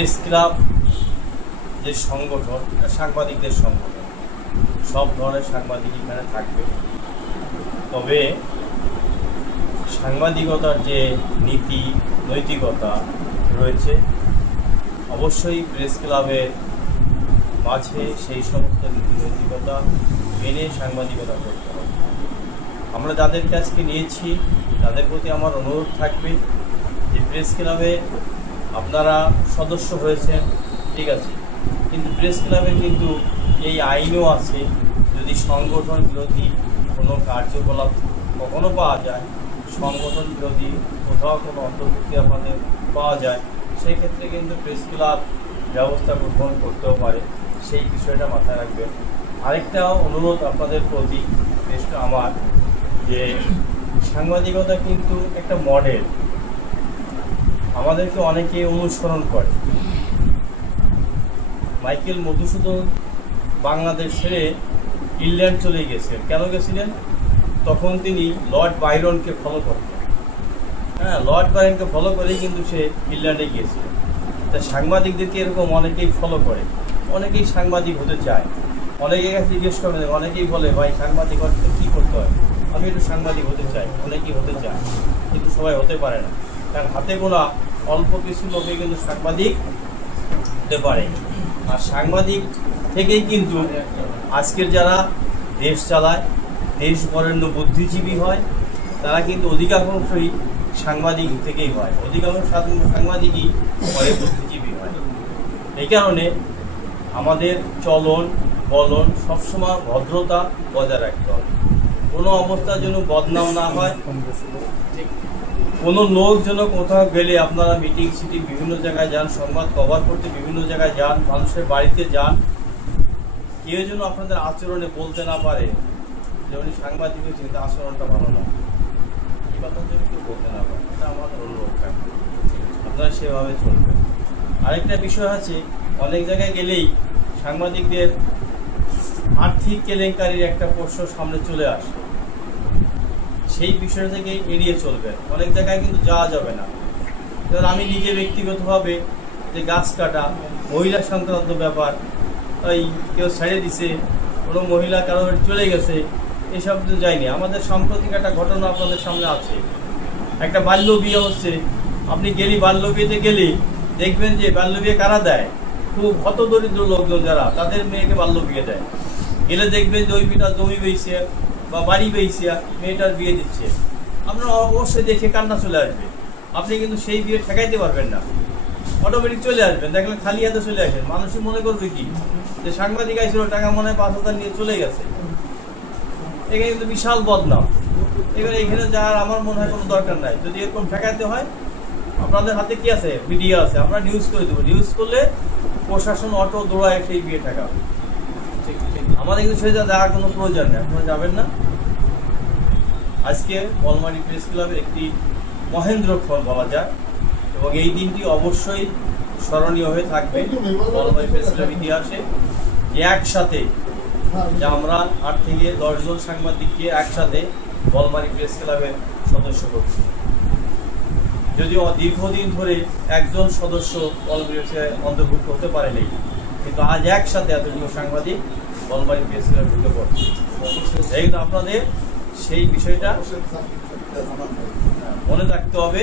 Press club যে সংগঠন, সাংবাদিকদের সংগঠন, সব ধরনের সাংবাদিক এখানে থাকবে। তবে সাংবাদিকতার যে নীতি নৈতিকতা রয়েছে, অবশ্যই প্রেস ক্লাবের মাঝে সেই সমস্ত নীতি নৈতিকতা মেনে সাংবাদিকতা করতে হবে। আমরা যাদের কাছকে নিয়েছি তাদের প্রতি আমার অনুরোধ থাকবে যে প্রেস ক্লাবে আপনারা সদস্য হয়েছেন, ঠিক আছে, কিন্তু প্রেস ক্লাবে কিন্তু এই আইনও আছে, যদি সংগঠন বিরোধী কোনো কার্যকলাপ কখনো পাওয়া যায়, সংগঠন বিরোধী কোথাও কোনো অন্তর্ভুক্তি আপনাদের পাওয়া যায়, সেই ক্ষেত্রে কিন্তু প্রেস ক্লাব ব্যবস্থা গ্রহণ করতেও পারে। সেই বিষয়টা মাথায় রাখবেন। আরেকটা অনুরোধ আপনাদের প্রতি আমার, যে সাংবাদিকতা কিন্তু একটা মডেল, আমাদেরকে অনেকে অনুসরণ করে। মাইকেল মধুসূদন বাংলাদেশ ছেড়ে ইংল্যান্ড চলে গেছিলেন। কেন গেছিলেন? তখন তিনি লর্ড বাইরনকে ফলো করতেন। লর্ড বাইরনকে ফলো করেই কিন্তু সে ইংল্যান্ডে গিয়েছিলেন। তা সাংবাদিকদেরকে এরকম অনেকেই ফলো করে, অনেকেই সাংবাদিক হতে চায়। অনেকের কাছে জিজ্ঞেস করবেন, অনেকেই বলে ভাই সাংবাদিক হতে কী করতে হয়, আমি একটু সাংবাদিক হতে চাই। অনেকেই হতে চায়, কিন্তু সবাই হতে পারে না। কারণ হাতে গোনা অল্প কিছু লোকে কিন্তু সাংবাদিক হতে পারে। আর সাংবাদিক থেকেই কিন্তু আজকের যারা দেশ চালায়, দেশ বরেণ্য বুদ্ধিজীবী হয়, তারা কিন্তু অধিকাংশই সাংবাদিক থেকেই হয়। অধিকাংশ সাংবাদিকই পরে বুদ্ধিজীবী হয়। এই কারণে আমাদের চলন বলন সবসময় ভদ্রতা বজায় রাখতে হবে। কোনো অবস্থার জন্য বদনাম না হয়। কোনো লোক যেন কোথাও গেলে, আপনারা মিটিং সিটিং বিভিন্ন জায়গায় যান, সংবাদ কভার করতে বিভিন্ন জায়গায় যান, মানুষের বাড়িতে যান, কেউ যেন আপনাদের আচরণে বলতে না পারে যে উনি সাংবাদিক হয়েছে কিন্তু আচরণটা ভালো না, এই কথা যেন কেউ বলতে না পারে। এটা আমার অনুরোধ থাকবে, আপনারা সেভাবে চলবেন। আরেকটা বিষয় আছে, অনেক জায়গায় গেলেই সাংবাদিকদের আর্থিক কেলেঙ্কারির একটা প্রশ্ন সামনে চলে আসে, সেই বিষয় থেকে এড়িয়ে চলবেন। অনেক জায়গায় কিন্তু যাওয়া যাবে না। কারণ আমি নিজে ব্যক্তিগতভাবে যে গাছ কাটা, মহিলা সংক্রান্ত ব্যাপার, ওই কেউ ছেড়ে দিছে, কোনো মহিলা কারো চলে গেছে, এসব তো যায়নি। আমাদের সাম্প্রতিক একটা ঘটনা আপনাদের সামনে আছে, একটা বাল্য বিয়ে হচ্ছে। আপনি গেলি বাল্য বিয়েতে গেলে দেখবেন যে বাল্য বিয়ে কারা দেয়, খুব হতদরিদ্র লোকজন যারা, তাদের মেয়েকে বাল্য বিয়ে দেয়। গেলে দেখবেন যে ওই মেয়েটা জমি বেঁচে বা বাড়ি বেঁচে মেয়েটার বিয়ে দিচ্ছে, আপনার অবশ্যই দেখে কান্না চলে আসবে। আপনি কিন্তু সেই বিয়ে ঠেকাইতে পারবেন না, অটোমেটিক চলে আসবেন। দেখলেন খালি হাতে চলে আসেন, মানুষই মনে করবে কি যে সাংবাদিক আইছিল, টাকা মনে হয় 5,000 নিয়ে চলে গেছে। এখানে কিন্তু বিশাল বদনাম। এখানে যাওয়ার আমার মনে হয় কোনো দরকার নাই। যদি এরকম ঠেকাইতে হয়, আপনাদের হাতে কি আছে? মিডিয়া আছে, আমরা নিউজ করে দেবো। নিউজ করলে প্রশাসন অটো দৌড়ায় সেই বিয়ে ঠেকাবে। আমাদের কিন্তু সেটা যাওয়ার কোনো প্রয়োজন নেই, আপনারা যাবেন না। আজকে বলমারী প্রেস ক্লাবের একটি মহেন্দ্রক্ষণ বলা যায়, এবং এই দিনটি অবশ্যই স্মরণীয় হয়ে থাকবে বলমারী প্রেস ক্লাব ইতিহাসে। একসাথে যে আমরা 8 থেকে 10 জন সাংবাদিককে একসাথে বলমারী প্রেস ক্লাবের সদস্য করছি। যদিও দীর্ঘদিন ধরে একজন সদস্য বলমারী অন্তর্ভুক্ত হতে পারেনি, কিন্তু আজ একসাথে এতগুলো সাংবাদিক বলমারী প্রেস ক্লাবে ঢুকে পড়ছে। আপনাদের সেই বিষয়টা মনে রাখতে হবে